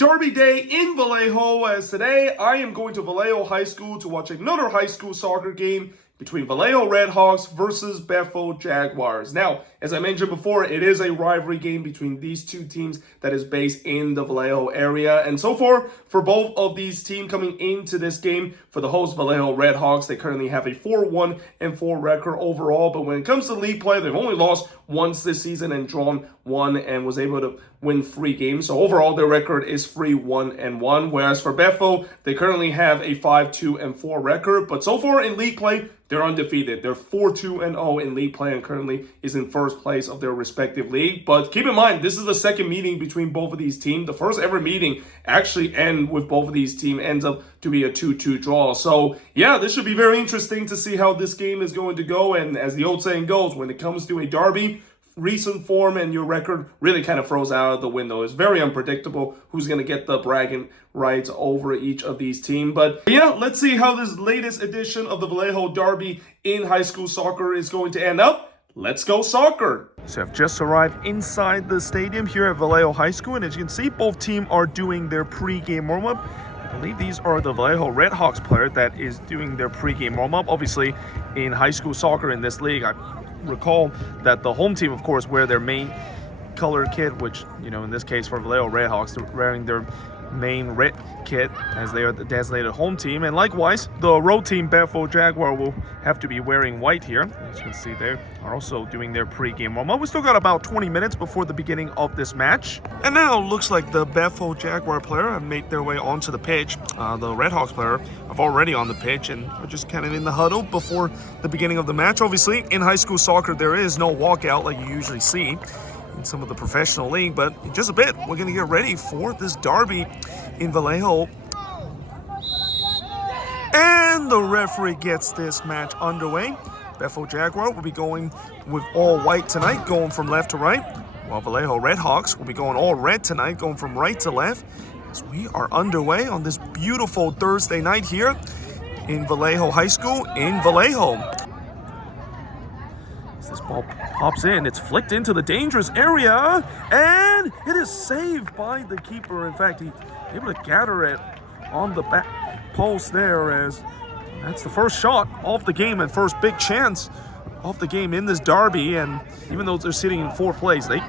Derby Day in Vallejo, as today I am going to Vallejo High School to watch another high school soccer game between Vallejo Redhawks versus Bethel Jaguars. Now, as I mentioned before, it is a rivalry game between these two teams that is based in the Vallejo area. And so far, for both of these teams coming into this game, for the host Vallejo Redhawks, they currently have a 4-1-4 record overall. But when it comes to league play, they've only lost once this season and drawn one and was able to win 3 games. So overall, their record is 3-1-1. Whereas for Bethel, they currently have a 5-2-4 record. But so far in league play, they're undefeated. They're 4-2-0 in league play and currently is in first place of their respective league. But keep in mind, this is the second meeting between both of these teams. The first ever meeting actually end with both of these teams ends up to be a 2-2 draw. So yeah, this should be very interesting to see how this game is going to go. And as the old saying goes, when it comes to a derby, recent form and your record really kind of throws out of the window. It's very unpredictable who's going to get the bragging rights over each of these teams. But yeah, let's see how this latest edition of the Vallejo Derby in high school soccer is going to end up. Let's go soccer! So I've just arrived inside the stadium here at Vallejo High School, and as you can see, both teams are doing their pre-game warm-up. I believe these are the Vallejo Redhawks player that is doing their pre-game warm-up. Obviously, in high school soccer in this league, I recall that the home team, of course, wear their main color kit, which, you know, in this case for Vallejo Redhawks, they're wearing their main red kit as they are the designated home team. And likewise, the road team, Bethel Jaguar, will have to be wearing white here. As you can see, they are also doing their pre-game warm-up. We still got about 20 minutes before the beginning of this match. And now it looks like the Bethel Jaguar player have made their way onto the pitch. The Redhawks player are already on the pitch and are just kind of in the huddle before the beginning of the match. Obviously, in high school soccer, there is no walkout like you usually see in some of the professional league, but in just a bit, we're going to get ready for this derby in Vallejo. And the referee gets this match underway. Bethel Jaguar will be going with all white tonight, going from left to right, while Vallejo Redhawks will be going all red tonight, going from right to left, as we are underway on this beautiful Thursday night here in Vallejo High School in Vallejo. This ball pops in, it's flicked into the dangerous area, and it is saved by the keeper. In fact, he's able to gather it on the back post there, as that's the first shot of the game and first big chance of the game in this derby. And even though they're sitting in 4th place, they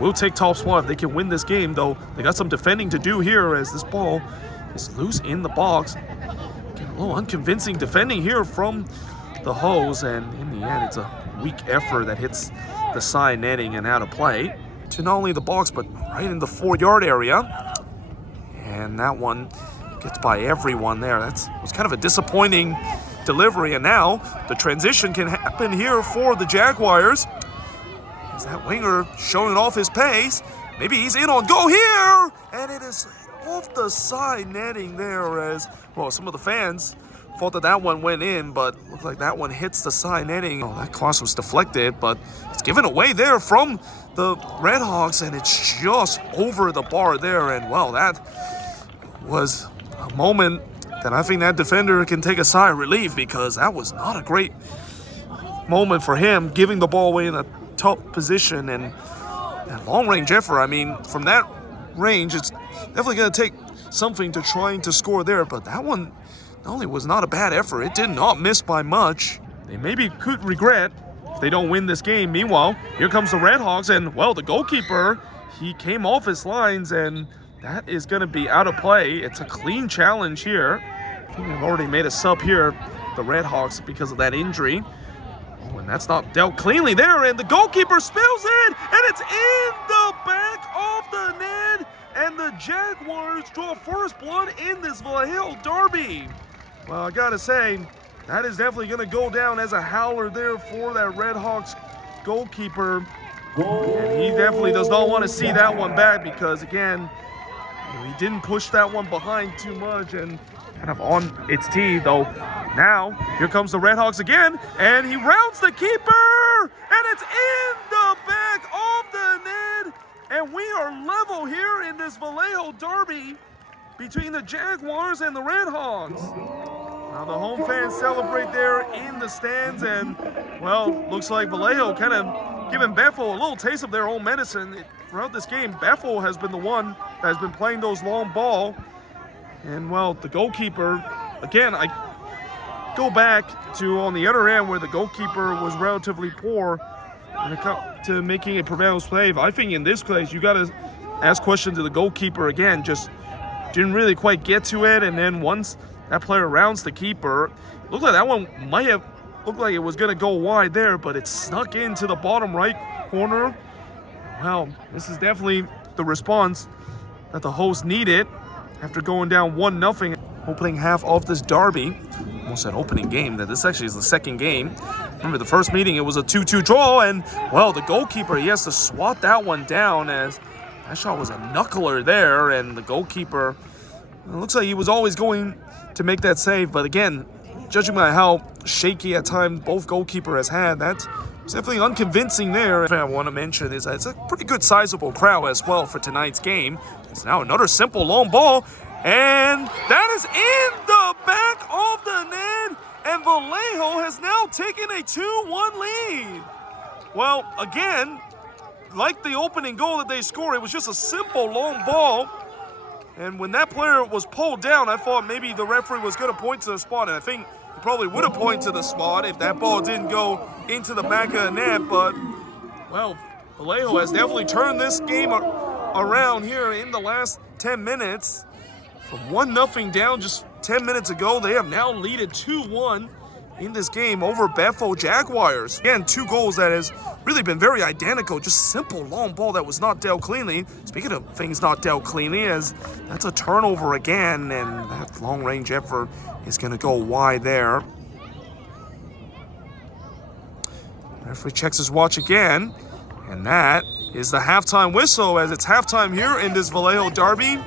will take top spot if they can win this game, though they got some defending to do here as this ball is loose in the box. Getting a little unconvincing defending here from the hose, and in the end, it's a weak effort that hits the side netting and out of play to not only the box but right in the 4-yard area. And that one gets by everyone there. That was kind of a disappointing delivery. And now the transition can happen here for the Jaguars. Is that winger showing off his pace? Maybe he's in on goal here, and it is off the side netting there, as well, some of the fans thought that one went in, but looked like that one hits the side netting. Oh, that cross was deflected, but it's given away there from the Redhawks, and it's just over the bar there. And well, that was a moment that I think that defender can take a sigh of relief, because that was not a great moment for him, giving the ball away in a top position. And that long-range effort, I mean, from that range, it's definitely going to take something to trying to score there. But that one not only was not a bad effort, it did not miss by much. They maybe could regret if they don't win this game. Meanwhile, here comes the Redhawks, and well, the goalkeeper, he came off his lines, and that is going to be out of play. It's a clean challenge here. I think they've already made a sub here, the Redhawks, because of that injury. Oh, and that's not dealt cleanly there, and the goalkeeper spills it, and it's in the back of the net, and the Jaguars draw first blood in this Vallejo derby. Well, I gotta say, that is definitely going to go down as a howler there for that Redhawks goalkeeper. And he definitely does not want to see that one back, because, again, he didn't push that one behind too much and kind of on its tee, though. Now, here comes the Redhawks again, and he rounds the keeper, and it's in the back of the net. And we are level here in this Vallejo derby between the Jaguars and the Redhawks. Now the home fans celebrate there in the stands, and well, looks like Vallejo kind of given Bethel a little taste of their own medicine. Throughout this game, Bethel has been the one that has been playing those long ball. And, well, the goalkeeper, again, I go back to on the other end where the goalkeeper was relatively poor when it comes to making a preventative play. I think in this case, you got to ask questions to the goalkeeper again. Just didn't really quite get to it. And then once that player rounds the keeper, it looked like that one might have looked like it was going to go wide there, but it snuck into the bottom right corner. Well, this is definitely the response that the host needed after going down 1-0 opening half of this derby. Almost said opening game, that this actually is the second game. Remember the first meeting, it was a 2-2 draw, and, well, the goalkeeper, he has to swat that one down as that shot was a knuckler there, and the goalkeeper, it looks like he was always going to make that save, but again, judging by how shaky at times both goalkeeper has had, that's definitely unconvincing there. I want to mention is that it's a pretty good sizable crowd as well for tonight's game. It's now another simple long ball, and that is in the back of the net, and Vallejo has now taken a 2-1 lead. Well, again, like the opening goal that they scored, it was just a simple long ball. And when that player was pulled down, I thought maybe the referee was going to point to the spot, and I think he probably would have pointed to the spot if that ball didn't go into the back of the net. But, well, Vallejo has definitely turned this game around here in the last 10 minutes. From 1-0 down just 10 minutes ago, they have now leaded 2-1 in this game over Bethel Jaguars. Again, 2 goals that has really been very identical, just simple long ball that was not dealt cleanly. Speaking of things not dealt cleanly, as that's a turnover again, and that long range effort is going to go wide there. Referee checks his watch again, and that is the halftime whistle as it's halftime here in this Vallejo derby.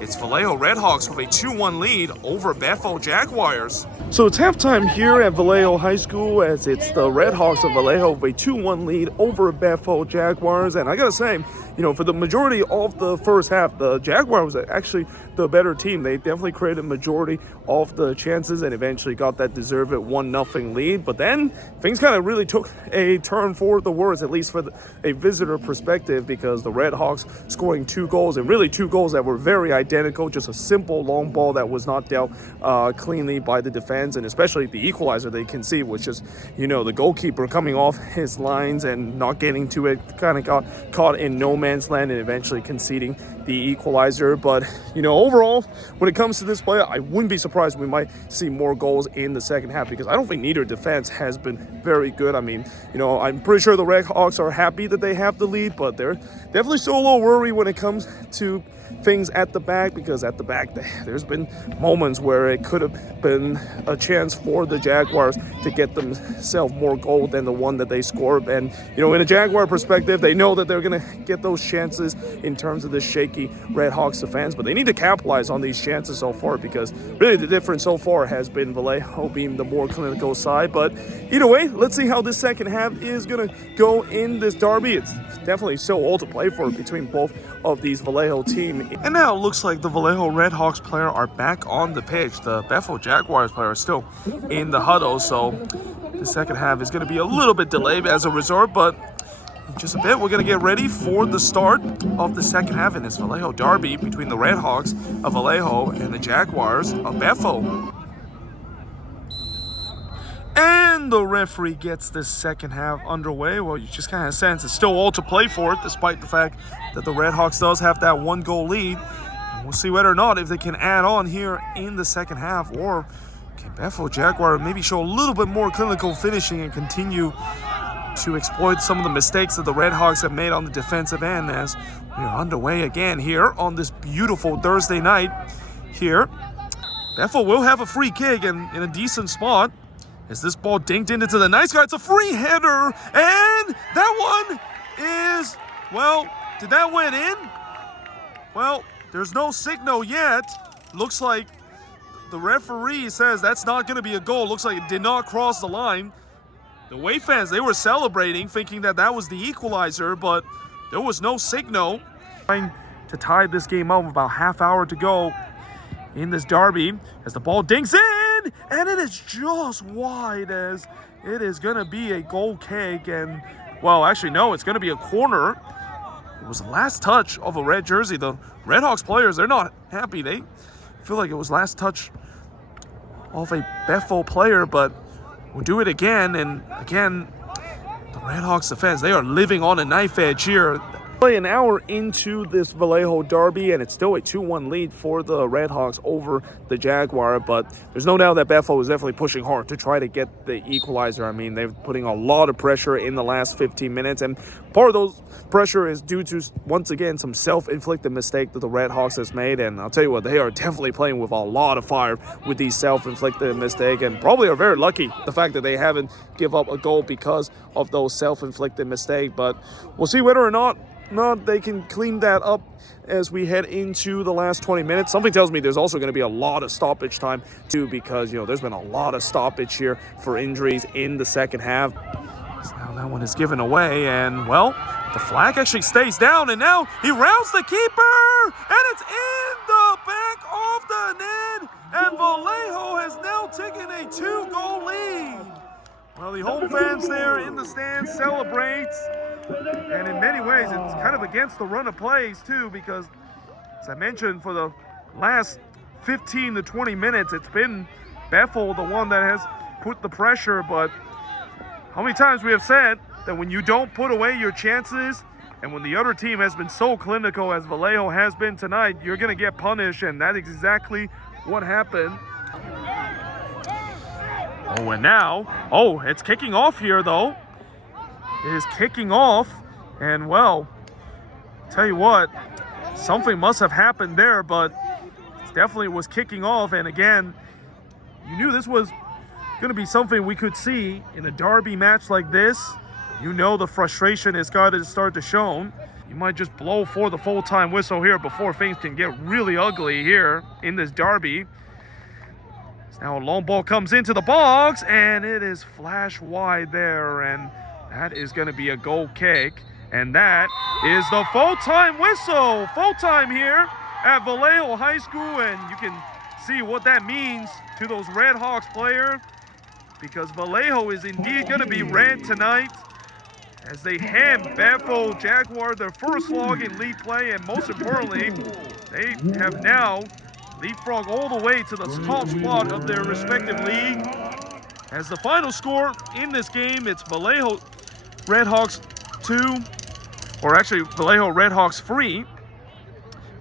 It's Vallejo Redhawks with a 2-1 lead over Bethel Jaguars. So it's halftime here at Vallejo High School as it's the Redhawks of Vallejo with a 2-1 lead over Bethel Jaguars. And I gotta say, you know, for the majority of the first half, the Jaguars was actually the better team. They definitely created a majority of the chances and eventually got that deserved 1-0 lead. But then things kind of really took a turn for the worse, at least for a visitor perspective, because the Redhawks scoring 2 goals, and really 2 goals that were very identical, just a simple long ball that was not dealt cleanly by the defense, and especially the equalizer they can see, which is, you know, the goalkeeper coming off his lines and not getting to it, kind of got caught in no man's land and eventually conceding the equalizer. But, you know, overall, when it comes to this play, I wouldn't be surprised we might see more goals in the second half, because I don't think neither defense has been very good. I mean, you know, I'm pretty sure the Redhawks are happy that they have the lead, but they're definitely still a little worried when it comes to things at the back, because at the back there's been moments where it could have been a chance for the Jaguars to get themselves more goal than the one that they scored. And, you know, in a Jaguar perspective, they know that they're going to get those chances in terms of this shaky Redhawks defense, but they need to capitalize on these chances so far, because really the difference so far has been Vallejo being the more clinical side. But either way, let's see how this second half is going to go in this derby. It's definitely so all to play for between both of these Vallejo teams. And now it looks like the Vallejo Redhawks player are back on the pitch. The Bethel Jaguars player are still in the huddle, so the second half is going to be a little bit delayed as a result, but in just a bit we're going to get ready for the start of the second half in this Vallejo derby between the Redhawks of Vallejo and the Jaguars of Bethel. And the referee gets this second half underway. Well, you just kind of sense it's still all to play for, despite the fact that the Redhawks does have that 1-goal lead. And we'll see whether or not if they can add on here in the second half, or can Bethel Jaguar maybe show a little bit more clinical finishing and continue to exploit some of the mistakes that the Redhawks have made on the defensive end, as we are underway again here on this beautiful Thursday night here. Bethel will have a free kick and in a decent spot. As this ball dinked into the nice guy, it's a free header, and that one is, well, did that went in? Well, there's no signal yet. Looks like the referee says that's not going to be a goal. Looks like it did not cross the line. The away fans, they were celebrating, thinking that that was the equalizer, but there was no signal. Trying to tie this game up with about half hour to go in this derby, as the ball dinks in, and it is just wide, as it is going to be a goal kick. And Well, actually, no, it's going to be a corner. It was the last touch of a red jersey. The Redhawks players, they're not happy. They feel like it was last touch of a Bethel player, but we'll do it again. And again, the Redhawks defense, they are living on a knife edge here. An hour into this Vallejo derby, and it's still a 2-1 lead for the Redhawks over the Jaguar, but there's no doubt that Bethel is definitely pushing hard to try to get the equalizer. I mean, they're putting a lot of pressure in the last 15 minutes, and part of those pressure is due to, once again, some self-inflicted mistake that the Redhawks has made, and I'll tell you what, they are definitely playing with a lot of fire with these self-inflicted mistakes, and probably are very lucky the fact that they haven't give up a goal because of those self-inflicted mistakes, but we'll see whether or not they can clean that up as we head into the last 20 minutes. Something tells me there's also going to be a lot of stoppage time too, because there's been a lot of stoppage here for injuries in the second half. So now that one is given away, and well, the flag actually stays down, and now he rounds the keeper, and it's in the back of the net, and Vallejo has now taken a 2-goal lead. Well, the home fans there in the stands celebrate. And in many ways, it's kind of against the run of plays, too, because, as I mentioned, for the last 15 to 20 minutes, it's been Bethel, the one that has put the pressure. But how many times we have said that when you don't put away your chances, and when the other team has been so clinical as Vallejo has been tonight, you're going to get punished, and that is exactly what happened. Oh, and now, it's kicking off here, though. It is kicking off, and well, tell you what, something must have happened there, but it definitely was kicking off. And again, you knew this was going to be something we could see in a derby match like this. The frustration has got to start to show. You might just blow for the full-time whistle here before things can get really ugly here in this derby. So now a long ball comes into the box, and it is flash wide there, and that is going to be a goal kick, and that is the full-time whistle. Full-time here at Vallejo High School, and you can see what that means to those Redhawks players, because Vallejo is indeed going to be red tonight as they hand Bethel Jaguar their first log in league play, and most importantly, they have now leapfrogged all the way to the top spot of their respective league. As the final score in this game, it's Vallejo Redhawks 2, or actually Vallejo Redhawks 3,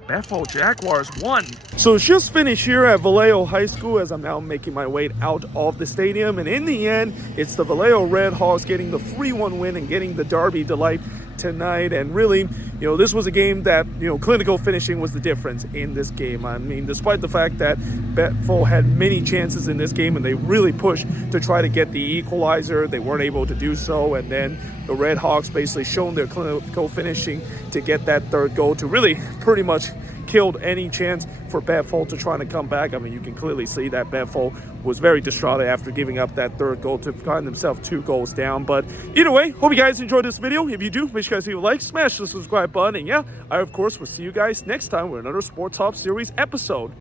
Bethel Jaguars 1. So it's just finished here at Vallejo High School as I'm now making my way out of the stadium, and in the end, it's the Vallejo Redhawks getting the 3-1 win and getting the derby delight tonight. And really, this was a game that, clinical finishing was the difference in this game. I mean, despite the fact that Bethel had many chances in this game and they really pushed to try to get the equalizer, they weren't able to do so. And then the Redhawks basically shown their clinical finishing to get that third goal to really pretty much killed any chance for Bethel to try to come back. I mean, you can clearly see that Bethel was very distraught after giving up that third goal to find themselves 2 goals down. But either way, hope you guys enjoyed this video. If you do, make sure you guys leave a like, smash the subscribe button, and yeah, I of course will see you guys next time with another Sporthop series episode.